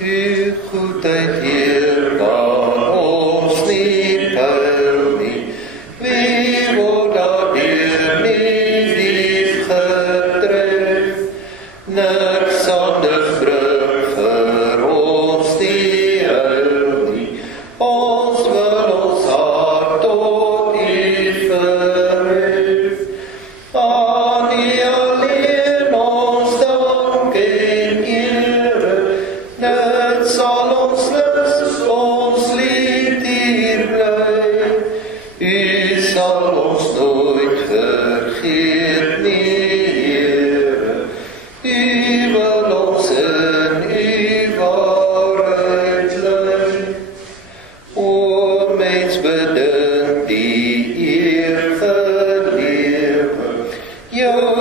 Uw goedheid, Heer, kan ons niet peil nie. Wie wordt daardeur niet lief getref? Niks anders brug vir ons die huil nie. Ons wil ons hart tot U verhef. Aan U alleen ons dank en ere. Net sal ons lus, ons lied hier bly. U sal ons nooit vergeet nie, Here. U wil ons in U waarheid lei. O mens, bedink die ewige lewe, jou